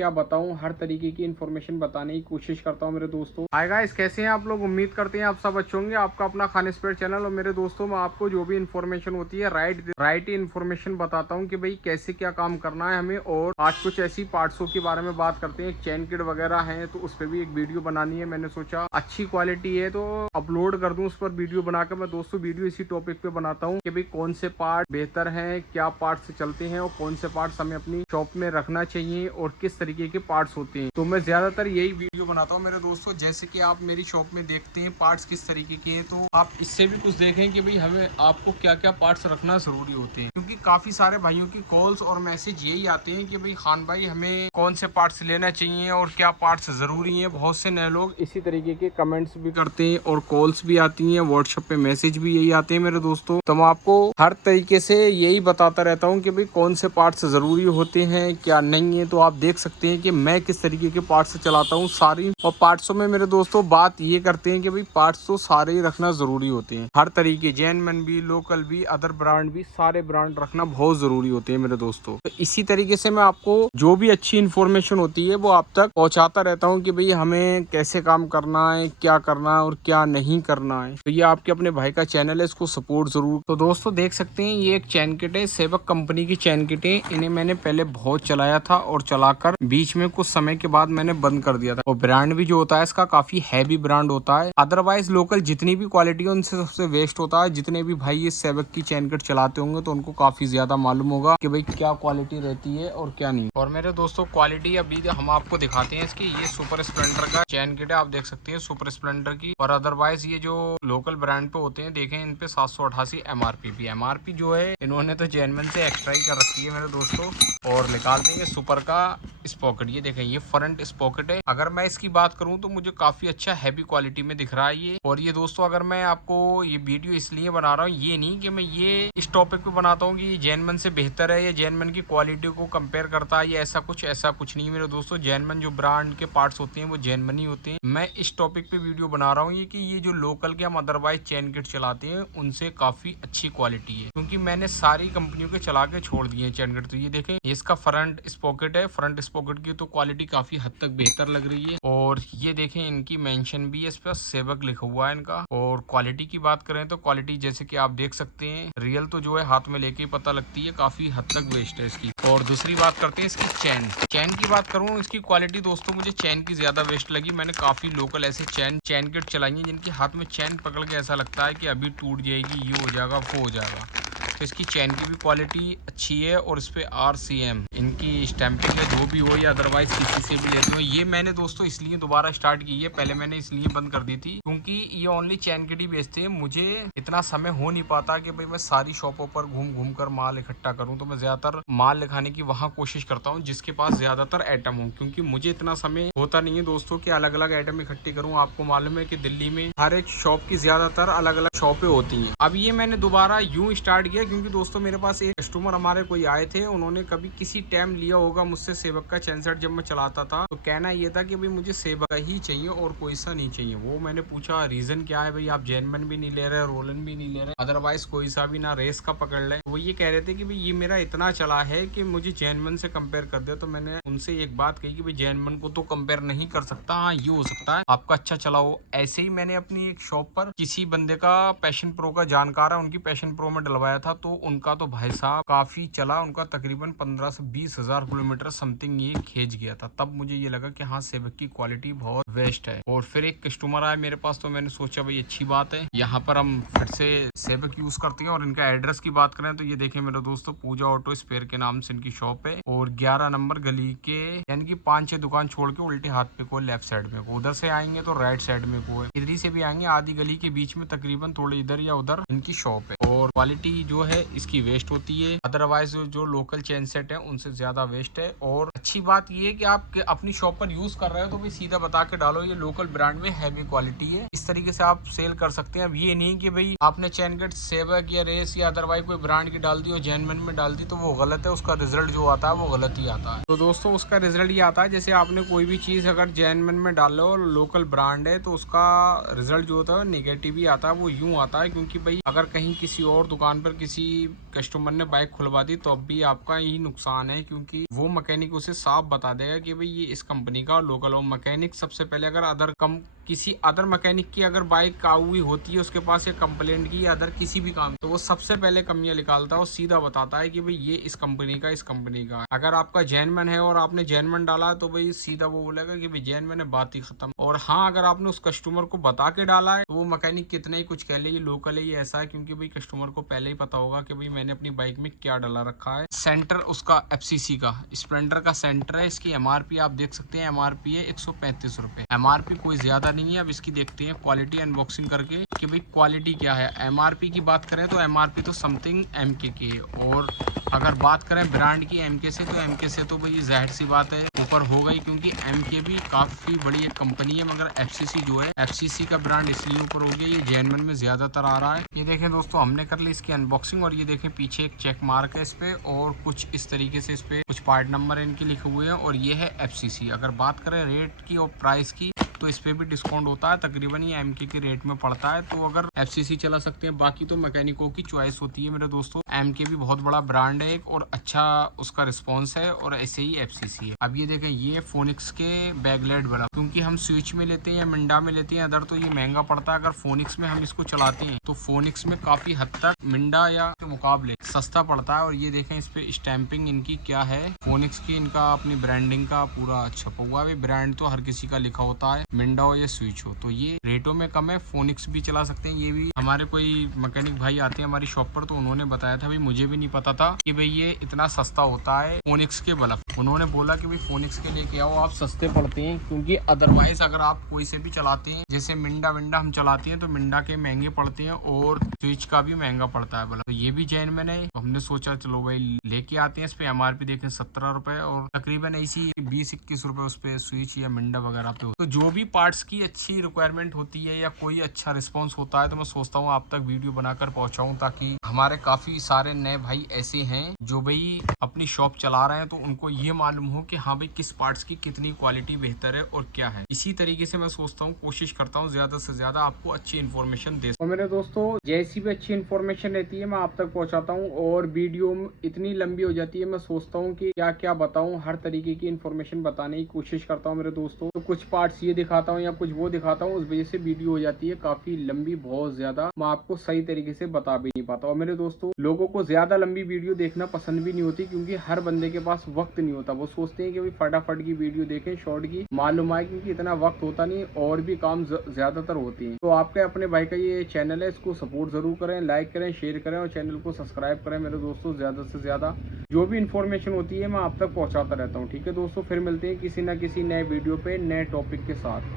क्या बताऊं, हर तरीके की इन्फॉर्मेशन बताने की कोशिश करता हूं मेरे दोस्तों। हाय गाइस, कैसे हैं आप लोग? उम्मीद करते हैं आप सब अच्छे होंगे। आपका अपना खान स्पेयर चैनल और मेरे दोस्तों में आपको जो भी इन्फॉर्मेशन होती है राइट इन्फॉर्मेशन बताता हूं कि भाई कैसे क्या काम करना है हमें। और आज कुछ ऐसी पार्ट्सों के बारे में बात करते हैं। चैन किट वगैरह है तो उस पर भी एक वीडियो बनानी है। मैंने सोचा अच्छी क्वालिटी है तो अपलोड कर दूं उस पर वीडियो बनाकर। मैं दोस्तों वीडियो इसी टॉपिक पे बनाता हूँ कि भाई कौन से पार्ट बेहतर है, क्या पार्ट्स चलते हैं और कौन से पार्ट्स हमें अपनी शॉप में रखना चाहिए और किस तरीके के पार्ट्स होते हैं। तो मैं ज्यादातर यही वीडियो बनाता हूँ मेरे दोस्तों। जैसे कि आप मेरी शॉप में देखते हैं पार्ट्स किस तरीके के हैं, तो आप इससे भी कुछ देखें कि भाई हमें आपको क्या क्या पार्ट्स रखना जरूरी होते हैं। क्योंकि काफी सारे भाइयों की कॉल्स और मैसेज यही आते हैं कि भाई खान भाई हमें कौन से पार्ट्स लेना चाहिए और क्या पार्ट्स जरूरी है। बहुत से नए लोग इसी तरीके के कमेंट्स भी करते हैं और कॉल्स भी आती हैं, व्हाट्सएप पे मैसेज भी यही आते हैं मेरे दोस्तों। तो मैं आपको हर तरीके से यही बताता रहता हूँ कि भाई कौन से पार्ट्स जरूरी होते हैं क्या नहीं है। तो आप देख सकते हैं कि मैं किस तरीके के पार्ट्स चलाता हूँ सारी। और पार्ट्सों में मेरे दोस्तों बात ये करते हैं कि भाई पार्ट्स तो सारे ही रखना जरूरी होते हैं। हर तरीके, जेन्युइन भी, लोकल भी, अदर ब्रांड भी, सारे ब्रांड रखना बहुत जरूरी होते हैं मेरे दोस्तों। तो इसी तरीके से मैं आपको जो भी अच्छी इन्फॉर्मेशन होती है वो आप तक पहुंचाता रहता हूँ कि भाई हमें कैसे काम करना है, क्या करना है और क्या नहीं करना है। तो ये आपके अपने भाई का चैनल है, इसको सपोर्ट जरूर। तो दोस्तों देख सकते हैं ये एक चैन किट है, सेवक कंपनी की चैन किट है। इन्हें मैंने पहले बहुत चलाया था और चलाकर बीच में कुछ समय के बाद मैंने बंद कर दिया था। और ब्रांड भी जो होता है इसका काफी हैवी ब्रांड होता है। अदरवाइज लोकल जितनी भी क्वालिटी है उनसे सबसे वेस्ट होता है। जितने भी भाई ये सेवक की चैन किट चलाते होंगे तो उनको काफी ज्यादा मालूम होगा कि भाई क्या क्वालिटी रहती है और क्या नहीं। और मेरे दोस्तों क्वालिटी अभी हम आपको दिखाते हैं इसकी। ये सुपर स्प्लेंडर का चैन किट है, आप देख सकते हैं सुपर स्प्लेंडर की। और अदरवाइज ये जो लोकल ब्रांड पे होते हैं देखें इन पे 788 एमआरपी भी। एमआरपी जो है इन्होंने तो जेन्युइन से एक्स्ट्रा ही कर रखी है मेरे दोस्तों। और निकालते हैं सुपर का स्पॉकेट। ये देखें ये फ्रंट स्पॉकेट है। अगर मैं इसकी बात करूं तो मुझे काफी अच्छा हैवी क्वालिटी में दिख रहा है ये। और ये दोस्तों अगर मैं आपको ये वीडियो इसलिए बना रहा हूँ, ये नहीं कि मैं ये इस टॉपिक पे बनाता हूँ कि ये जेन्युइन से बेहतर है या जेन्युइन की क्वालिटी को कंपेयर करता है या ऐसा कुछ नहीं मेरे दोस्तों। जेन्युइन जो ब्रांड के पार्ट्स होते हैं वो जेन्युइन ही होते हैं। मैं इस टॉपिक पे वीडियो बना रहा हूँ ये कि ये जो लोकल के हम अदरवाइज चैन किट चलाते हैं उनसे काफी अच्छी क्वालिटी है। क्योंकि मैंने सारी कंपनियों के चला के छोड़ दिए हैं चैन किट। तो ये देखें इसका फ्रंट स्पॉकेट है। फ्रंट स्पॉकेट की तो क्वालिटी काफी हद तक बेहतर लग रही है। और ये देखें इनकी मेंशन भी है, इस पर सेवक लिखा हुआ है इनका। और क्वालिटी की बात करें तो क्वालिटी जैसे कि आप देख सकते हैं रियल तो जो है हाथ में लेके ही पता लगती है, काफी हद तक वेस्ट है इसकी। और दूसरी बात करते हैं इसकी चैन की बात करूँ इसकी क्वालिटी दोस्तों मुझे चैन की ज्यादा वेस्ट लगी। मैंने काफी लोकल ऐसे चैन किट चलाई है जिनके हाथ में चैन पकड़ के ऐसा लगता है कि अभी टूट जाएगी, ये हो जाएगा, वो हो जाएगा। तो इसकी चैन की भी क्वालिटी अच्छी है। और इस पे RCM इनकी स्टैंपिंग है, जो भी हो या अदरवाइज किसी से भी लेते हो। ये मैंने दोस्तों इसलिए दोबारा स्टार्ट की है, पहले मैंने इसलिए बंद कर दी थी क्योंकि ये ओनली चैन किट ही बेचते हैं। मुझे इतना समय हो नहीं पाता कि भाई मैं सारी शॉपों पर घूम कर माल इकट्ठा करूं। तो मैं ज्यादातर माल लिखाने की वहां कोशिश करता हूं जिसके पास ज्यादातर आइटम हो। क्योंकि मुझे इतना समय होता नहीं है दोस्तों कि अलग अलग आइटम इकट्ठी करूँ। आपको मालूम है कि दिल्ली में हर एक शॉप की ज्यादातर अलग अलग शॉपें होती हैं। अब ये मैंने दोबारा यूं स्टार्ट किया क्योंकि दोस्तों मेरे पास एक कस्टमर हमारे कोई आए थे, उन्होंने कभी किसी टाइम लिया होगा मुझसे सेवक का चैन सेट जब मैं चलाता था। तो कहना ये था कि भाई मुझे सेवक ही चाहिए और कोई सा नहीं चाहिए। वो मैंने पूछा रीजन क्या है भाई, आप जेन्युइन भी नहीं ले रहे, रोलन भी नहीं ले रहे, अदरवाइज कोई सा भी ना रेस का पकड़ ले। वो ये कह रहे थे कि भाई ये मेरा इतना चला है कि मुझे जेन्युइन से कंपेयर कर दे। तो मैंने उनसे एक बात कही कि भाई जेन्युइन को तो कंपेयर नहीं कर सकता, हाँ ये हो सकता है आपका अच्छा चला हो। ऐसे ही मैंने अपनी एक शॉप पर किसी बंदे का पैशन प्रो का जानकार है, उनकी पैशन प्रो में डलवाया था। तो उनका तो भाई साहब काफी चला, उनका तकरीबन 15 से 20 हजार किलोमीटर समथिंग ये खींच गया था। तब मुझे ये लगा कि हाँ सेवक की क्वालिटी बहुत वेस्ट है। और फिर एक कस्टमर आया मेरे पास तो मैंने सोचा भाई अच्छी बात है, यहाँ पर हम फिर से सेवक यूज करते हैं। और इनका एड्रेस की बात करें तो ये देखें मेरे दोस्तों पूजा ऑटो स्पेयर के नाम से इनकी शॉप है। और 11 नंबर गली के यानी कि 5-6 दुकान छोड़ के उल्टे हाथ पे को, लेफ्ट साइड में को, उधर से आएंगे तो राइट साइड में को है, इधर से भी आएंगे आधी गली के बीच में तकरीबन थोड़े इधर या उधर इनकी शॉप है। और क्वालिटी जो है इसकी वेस्ट होती है, अदरवाइज जो लोकल चेन सेट है उनसे ज्यादा वेस्ट है। और अच्छी बात ये है कि आप अपनी शॉप पर यूज कर रहे हो तो भी सीधा बता के डालो ये लोकल ब्रांड में हैवी क्वालिटी है। इस तरीके से आप सेल कर सकते हैं। अब ये नहीं कि भाई आपने चैन किट सेवक या रेस या अदरवाइज कोई ब्रांड की डाल दी और जेन्युइन में डाल दी तो वो गलत है, उसका रिजल्ट जो आता है वो गलत ही आता है। तो दोस्तों उसका रिजल्ट ये आता है जैसे आपने कोई भी चीज अगर जेन्युइन में डाल लो लोकल ब्रांड है तो उसका रिजल्ट जो होता है नेगेटिव ही आता है। वो यूं आता है क्योंकि भाई अगर कहीं किसी और दुकान पर किसी किसी कस्टमर ने बाइक खुलवा दी तो अब भी आपका यही नुकसान है, क्योंकि वो मैकेनिक उसे साफ बता देगा कि भाई ये इस कंपनी का लोकल हो। मैकेनिक सबसे पहले अगर किसी अदर मैकेनिक की अगर बाइक हुई होती है उसके पास ये कंप्लेंट की या अदर किसी भी काम, तो वो सबसे पहले कमियां निकालता है और सीधा बताता है कि भाई ये इस कंपनी का। अगर आपका जेन्युइन है और आपने जेन्युइन डाला तो भाई सीधा वो बोलेगा कि भाई जेन्युइन है, बात ही खत्म। और हाँ, अगर आपने उस कस्टमर को बता के डाला है तो वो मैकेनिक कितना ही कुछ कह ले, ये लोकल है, ये ऐसा है, क्योंकि भाई कस्टमर को पहले ही पता होगा कि भाई मैंने अपनी बाइक में क्या डाला रखा है। सेंटर उसका एफसीसी का स्प्लेंडर का सेंटर है। इसकी एमआरपी आप देख सकते हैं, एमआरपी है 135 रुपए। एमआरपी कोई ज्यादा नहीं है। अब इसकी देखते हैं क्वालिटी अनबॉक्सिंग करके कि भाई क्वालिटी क्या है। एमआरपी की बात करें तो एमआरपी तो समथिंग एमके की है, और अगर बात करें ब्रांड की एमके से तो भाई जाहिर सी बात है ऊपर हो गई, क्योंकि एमके भी काफी बड़ी एक कंपनी है, मगर एफसीसी जो है एफसीसी का ब्रांड इसलिए ऊपर हो गया, ये जेन्युइन में ज्यादातर आ रहा है। ये देखें दोस्तों, हमने कर ली इसकी अनबॉक्सिंग और ये देखें पीछे एक चेक मार्क है इस पे, और कुछ इस तरीके से इस पे कुछ पार्ट नंबर इनके लिखे हुए हैं, और ये है एफसीसी। अगर बात करें रेट की और प्राइस की तो इस पे भी डिस्काउंट होता है, तकरीबन ये एमके की रेट में पड़ता है, तो अगर एफसीसी चला सकते हैं। बाकी तो मैकेनिकों की चॉइस होती है मेरे दोस्तों। एमके भी बहुत बड़ा ब्रांड है एक, और अच्छा उसका रिस्पॉन्स है, और ऐसे ही एफसीसी है। अब ये देखें, ये फोनिक्स के बैकलाइट वाला, क्योंकि हम स्विच में लेते हैं या मिंडा में लेते हैं अदर, तो ये महंगा पड़ता है। अगर फोनिक्स में हम इसको चलाते हैं तो फोनिक्स में काफी हद तक मिंडा या के मुकाबले सस्ता पड़ता है। और ये देखें इस पे स्टैंपिंग इनकी क्या है, फोनिक्स की इनका अपनी ब्रांडिंग का पूरा छपा हुआ है। ब्रांड तो हर किसी का लिखा होता है, मिंडा हो या स्विच हो, तो ये रेटों में कम है। फोनिक्स भी चला सकते हैं। ये भी हमारे कोई मैकेनिक भाई आते हैं हमारी शॉप पर, तो उन्होंने बताया था, भाई मुझे भी नहीं पता था कि भाई ये इतना सस्ता होता है फोनिक्स के बल्ब। उन्होंने बोला कि भाई फोनिक्स के लेके आओ, आप सस्ते पड़ते हैं, क्योंकि अदरवाइज अगर आप कोई से भी चलाते हैं, जैसे मिंडा विंडा हम चलाते हैं, तो मिंडा के महंगे पड़ते हैं और स्विच का भी महंगा पड़ता है बल्ब। तो ये भी जेन्युइन है, तो हमने सोचा चलो भाई लेके आते हैं। इस पे एमआरपी देखें 17 रुपए, और तकरीबन ऐसी 20-21 रुपए उस पे स्विच या मिंडा वगैरह पे। तो जो भी पार्ट्स की अच्छी रिक्वायरमेंट होती है या कोई अच्छा रिस्पॉन्स होता है, तो मैं सोचता हूँ आप तक वीडियो बनाकर पहुंचाऊं, ताकि हमारे काफी सारे नए भाई ऐसे हैं जो भाई अपनी शॉप चला रहे हैं, तो उनको ये मालूम हो कि हाँ भाई किस पार्ट्स की कितनी क्वालिटी बेहतर है और क्या है। इसी तरीके से मैं सोचता हूँ, कोशिश करता हूँ ज्यादा से ज्यादा आपको अच्छी इन्फॉर्मेशन दे। और मेरे दोस्तों, जैसी भी अच्छी इन्फॉर्मेशन रहती है मैं आप तक पहुँचाता हूँ, और वीडियो इतनी लंबी हो जाती है, मैं सोचता हूँ कि क्या क्या बताऊँ, हर तरीके की इन्फॉर्मेशन बताने की कोशिश करता हूँ मेरे दोस्तों। तो कुछ पार्ट्स ये दिखाता हूँ या कुछ वो दिखाता हूँ, उस वजह से वीडियो हो जाती है काफी लंबी, बहुत ज्यादा मैं आपको सही तरीके से बता भी नहीं पाता। और मेरे दोस्तों, लोगों को ज्यादा लंबी वीडियो देखना पसंद भी नहीं होती, क्योंकि हर बंदे के पास वक्त नहीं होता। वो सोचते हैं कि भाई फटाफट की वीडियो देखें, शॉर्ट की मालूम आए, क्योंकि इतना वक्त होता नहीं और भी काम ज्यादातर होती है। तो आपके अपने भाई का ये चैनल है, इसको सपोर्ट जरूर करें, लाइक करें, शेयर करें और चैनल को सब्सक्राइब करें मेरे दोस्तों। ज्यादा से ज्यादा जो भी इन्फॉर्मेशन होती है मैं आप तक पहुंचाता रहता हूँ। ठीक है दोस्तों, फिर मिलते हैं किसी ना किसी नए वीडियो पे नए टॉपिक के साथ।